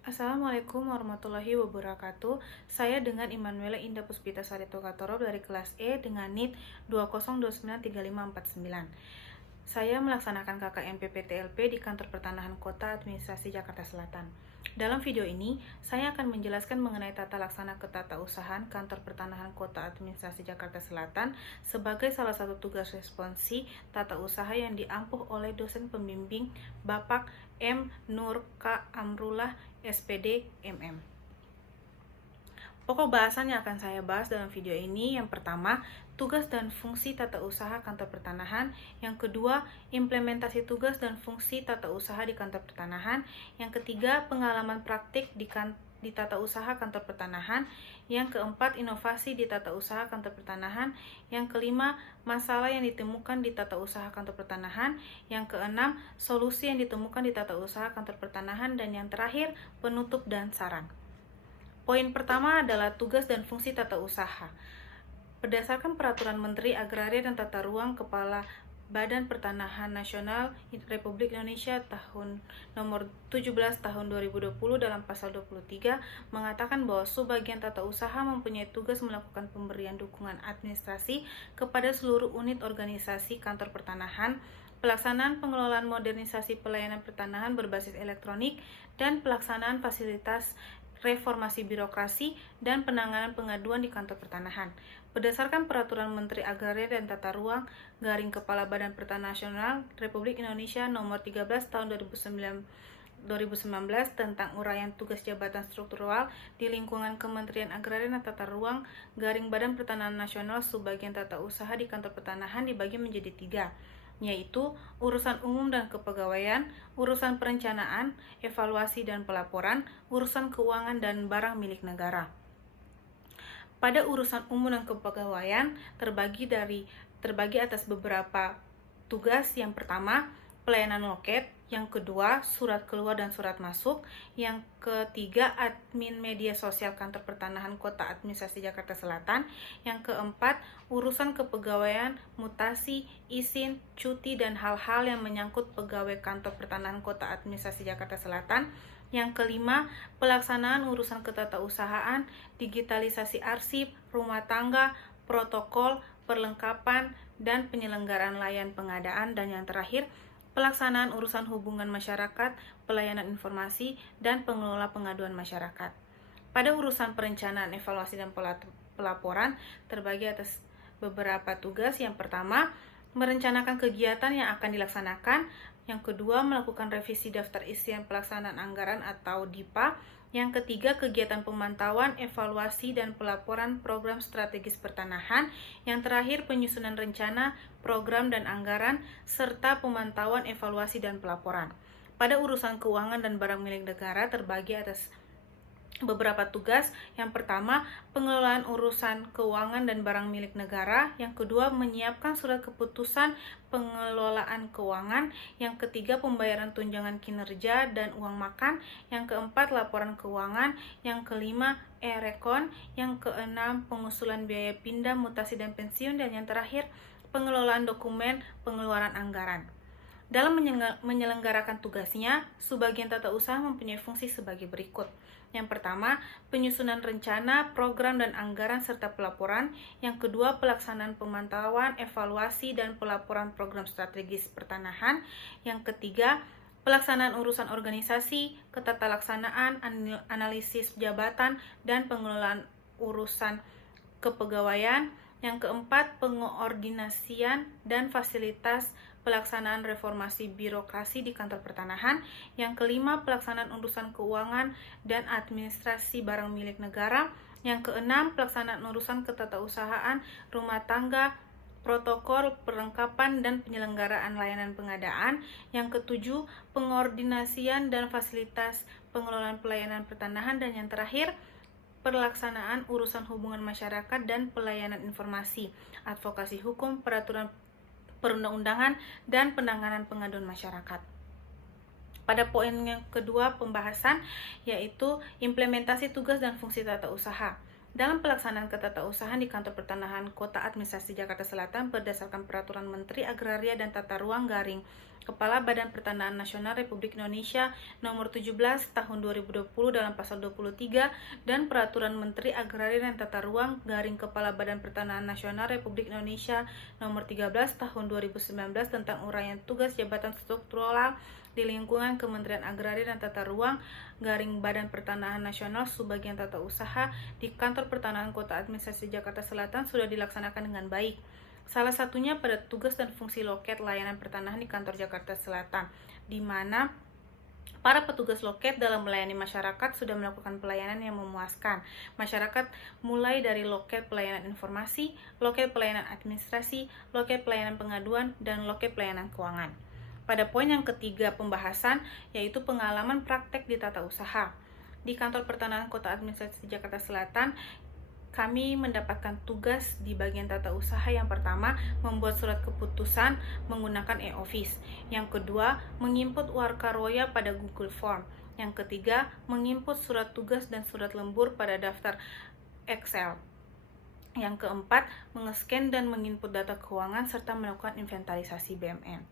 Assalamualaikum warahmatullahi wabarakatuh. Saya dengan Immanuela Indah Puspita Sari Tokatoro dari kelas E dengan NIT 202935549. Saya melaksanakan KKN PPTLP di Kantor Pertanahan Kota Administrasi Jakarta Selatan. Dalam video ini, saya akan menjelaskan mengenai tata laksana ketatausahaan Kantor Pertanahan Kota Administrasi Jakarta Selatan sebagai salah satu tugas responsi tata usaha yang diampuh oleh dosen pembimbing Bapak M. Nur K. Amrullah, SPD, MM. Pokok bahasan yang akan saya bahas dalam video ini, yang pertama, tugas dan fungsi tata usaha kantor pertanahan. Yang kedua, implementasi tugas dan fungsi tata usaha di kantor pertanahan. Yang ketiga, pengalaman praktik di tata usaha kantor pertanahan. Yang keempat, inovasi di tata usaha kantor pertanahan. Yang kelima, masalah yang ditemukan di tata usaha kantor pertanahan. Yang keenam, solusi yang ditemukan di tata usaha kantor pertanahan. Dan yang terakhir, penutup dan saran. Poin pertama adalah tugas dan fungsi tata usaha. Berdasarkan Peraturan Menteri Agraria dan Tata Ruang Kepala Badan Pertanahan Nasional Republik Indonesia tahun nomor 17 tahun 2020 dalam pasal 23 mengatakan bahwa subbagian tata usaha mempunyai tugas melakukan pemberian dukungan administrasi kepada seluruh unit organisasi kantor pertanahan, pelaksanaan pengelolaan modernisasi pelayanan pertanahan berbasis elektronik, dan pelaksanaan fasilitas reformasi birokrasi dan penanganan pengaduan di kantor pertanahan. Berdasarkan Peraturan Menteri Agraria dan Tata Ruang Kepala Badan Pertanahan Nasional Republik Indonesia nomor 13 tahun 2019 tentang uraian tugas jabatan struktural di lingkungan Kementerian Agraria dan Tata Ruang Badan Pertanahan Nasional, subbagian tata usaha di kantor pertanahan dibagi menjadi 3, yaitu urusan umum dan kepegawaian, urusan perencanaan, evaluasi dan pelaporan, urusan keuangan dan barang milik negara. Pada urusan umum dan kepegawaian terbagi atas beberapa tugas. Yang pertama, pelayanan loket. Yang kedua, surat keluar dan surat masuk. Yang ketiga, admin media sosial kantor pertanahan Kota Administrasi Jakarta Selatan. Yang keempat, urusan kepegawaian, mutasi, izin, cuti, dan hal-hal yang menyangkut pegawai kantor pertanahan Kota Administrasi Jakarta Selatan. Yang kelima, pelaksanaan urusan ketatausahaan, digitalisasi arsip, rumah tangga, protokol, perlengkapan, dan penyelenggaraan layanan pengadaan. Dan yang terakhir, pelaksanaan urusan hubungan masyarakat, pelayanan informasi, dan pengelola pengaduan masyarakat. Pada urusan perencanaan, evaluasi, dan pelaporan terbagi atas beberapa tugas. Yang pertama, merencanakan kegiatan yang akan dilaksanakan. Yang kedua, melakukan revisi daftar isian pelaksanaan anggaran atau DIPA. Yang ketiga, kegiatan pemantauan, evaluasi, dan pelaporan program strategis pertanahan. Yang terakhir, penyusunan rencana, program, dan anggaran, serta pemantauan, evaluasi, dan pelaporan. Pada urusan keuangan dan barang milik negara terbagi atas beberapa tugas. Yang pertama, pengelolaan urusan keuangan dan barang milik negara. Yang kedua, menyiapkan surat keputusan pengelolaan keuangan. Yang ketiga, pembayaran tunjangan kinerja dan uang makan. Yang keempat, laporan keuangan. Yang kelima, e-rekon. Yang keenam, pengusulan biaya pindah, mutasi, dan pensiun. Dan yang terakhir, pengelolaan dokumen pengeluaran anggaran. Dalam menyelenggarakan tugasnya, subbagian tata usaha mempunyai fungsi sebagai berikut. Yang pertama, penyusunan rencana, program, dan anggaran serta pelaporan. Yang kedua, pelaksanaan pemantauan, evaluasi, dan pelaporan program strategis pertanahan. Yang ketiga, pelaksanaan urusan organisasi, ketatalaksanaan, analisis jabatan, dan pengelolaan urusan kepegawaian. Yang keempat, pengoordinasian dan fasilitas pelaksanaan reformasi birokrasi di kantor pertanahan. Yang kelima, pelaksanaan urusan keuangan dan administrasi barang milik negara. Yang keenam, pelaksanaan urusan ketatausahaan, rumah tangga, protokol, perlengkapan, dan penyelenggaraan layanan pengadaan. Yang ketujuh, pengordinasian dan fasilitas pengelolaan pelayanan pertanahan. Dan yang terakhir, pelaksanaan urusan hubungan masyarakat dan pelayanan informasi, advokasi hukum, peraturan perundang-undangan, dan penanganan pengaduan masyarakat. Pada poin yang kedua pembahasan, yaitu implementasi tugas dan fungsi tata usaha. Dalam pelaksanaan ketatausahaan di Kantor Pertanahan Kota Administrasi Jakarta Selatan berdasarkan Peraturan Menteri Agraria dan Tata Ruang Kepala Badan Pertanahan Nasional Republik Indonesia Nomor 17 Tahun 2020 dalam Pasal 23 dan Peraturan Menteri Agraria dan Tata Ruang Kepala Badan Pertanahan Nasional Republik Indonesia Nomor 13 Tahun 2019 tentang uraian tugas jabatan struktural di lingkungan Kementerian Agraria dan Tata Ruang Badan Pertanahan Nasional Subbagian Tata Usaha di Kantor Pertanahan Kota Administrasi Jakarta Selatan sudah dilaksanakan dengan baik. Salah satunya pada tugas dan fungsi loket layanan pertanahan di Kantor Jakarta Selatan, di mana para petugas loket dalam melayani masyarakat sudah melakukan pelayanan yang memuaskan. Masyarakat mulai dari loket pelayanan informasi, loket pelayanan administrasi, loket pelayanan pengaduan, dan loket pelayanan keuangan. Pada poin yang ketiga pembahasan, yaitu pengalaman praktek di tata usaha. Di Kantor Pertanahan Kota Administrasi Jakarta Selatan, kami mendapatkan tugas di bagian tata usaha. Yang pertama, membuat surat keputusan menggunakan e-office. Yang kedua, menginput warkaroya pada Google Form. Yang ketiga, menginput surat tugas dan surat lembur pada daftar Excel. Yang keempat, mengescan dan menginput data keuangan serta melakukan inventarisasi BMN.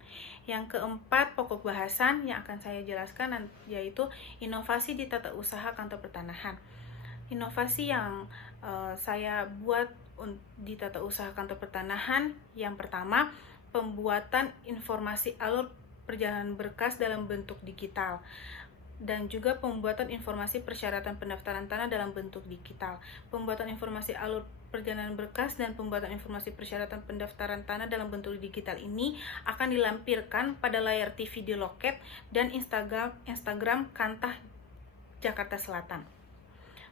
Yang keempat, pokok bahasan yang akan saya jelaskan yaitu inovasi di tata usaha kantor pertanahan. Inovasi yang saya buat di tata usaha kantor pertanahan, yang pertama, pembuatan informasi alur perjalanan berkas dalam bentuk digital, dan juga pembuatan informasi persyaratan pendaftaran tanah dalam bentuk digital. Pembuatan informasi alur perjalanan berkas dan pembuatan informasi persyaratan pendaftaran tanah dalam bentuk digital ini akan dilampirkan pada layar TV di loket dan Instagram Kantah Jakarta Selatan.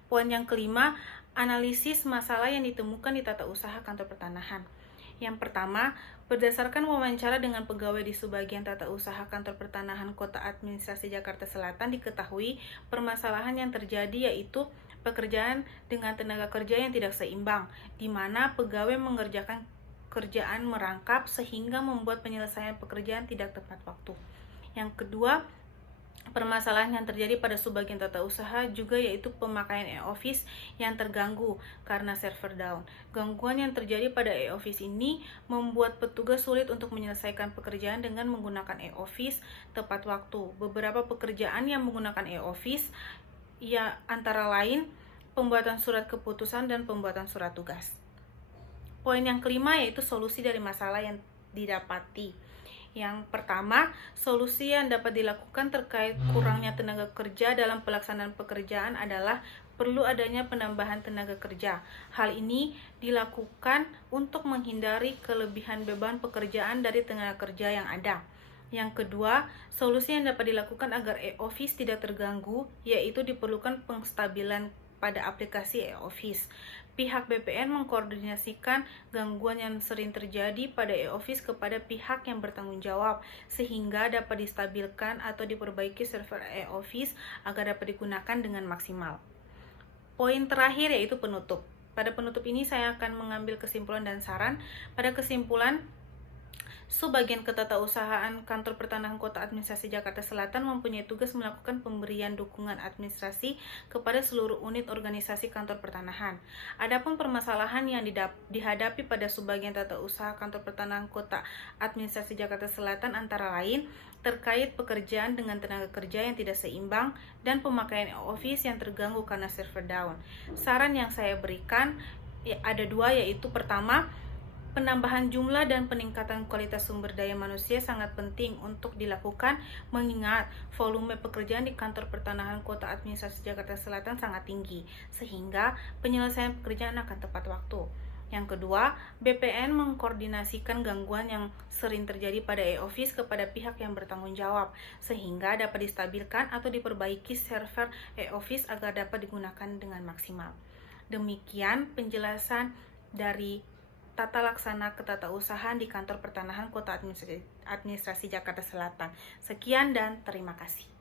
Poin yang kelima, analisis masalah yang ditemukan di tata usaha kantor pertanahan. Yang pertama, berdasarkan wawancara dengan pegawai di Subbagian Tata Usaha Kantor Pertanahan Kota Administrasi Jakarta Selatan, diketahui permasalahan yang terjadi yaitu pekerjaan dengan tenaga kerja yang tidak seimbang, di mana pegawai mengerjakan kerjaan merangkap sehingga membuat penyelesaian pekerjaan tidak tepat waktu. Yang kedua, permasalahan yang terjadi pada subbagian tata usaha juga yaitu pemakaian e-office yang terganggu karena server down. Gangguan yang terjadi pada e-office ini membuat petugas sulit untuk menyelesaikan pekerjaan dengan menggunakan e-office tepat waktu. Beberapa pekerjaan yang menggunakan e-office ya antara lain pembuatan surat keputusan dan pembuatan surat tugas. Poin yang kelima yaitu solusi dari masalah yang didapati. Yang pertama, solusi yang dapat dilakukan terkait kurangnya tenaga kerja dalam pelaksanaan pekerjaan adalah perlu adanya penambahan tenaga kerja. Hal ini dilakukan untuk menghindari kelebihan beban pekerjaan dari tenaga kerja yang ada. Yang kedua, solusi yang dapat dilakukan agar e-office tidak terganggu, yaitu diperlukan pengstabilan pada aplikasi e-office. Pihak BPN mengkoordinasikan gangguan yang sering terjadi pada e-office kepada pihak yang bertanggung jawab, sehingga dapat distabilkan atau diperbaiki server e-office agar dapat digunakan dengan maksimal. Poin terakhir yaitu penutup. Pada penutup ini saya akan mengambil kesimpulan dan saran. Pada kesimpulan, Subbagian Ketatausahaan Kantor Pertanahan Kota Administrasi Jakarta Selatan mempunyai tugas melakukan pemberian dukungan administrasi kepada seluruh unit organisasi kantor pertanahan. Adapun permasalahan yang dihadapi pada Subbagian Tata Usaha Kantor Pertanahan Kota Administrasi Jakarta Selatan antara lain terkait pekerjaan dengan tenaga kerja yang tidak seimbang dan pemakaian e-office yang terganggu karena server down. Saran yang saya berikan ada dua, yaitu pertama, penambahan jumlah dan peningkatan kualitas sumber daya manusia sangat penting untuk dilakukan mengingat volume pekerjaan di Kantor Pertanahan Kota Administrasi Jakarta Selatan sangat tinggi, sehingga penyelesaian pekerjaan akan tepat waktu. Yang kedua, BPN mengkoordinasikan gangguan yang sering terjadi pada e-office kepada pihak yang bertanggung jawab, sehingga dapat distabilkan atau diperbaiki server e-office agar dapat digunakan dengan maksimal. Demikian penjelasan dari tata laksana ketatausahaan di Kantor Pertanahan Kota Administrasi Jakarta Selatan. Sekian dan terima kasih.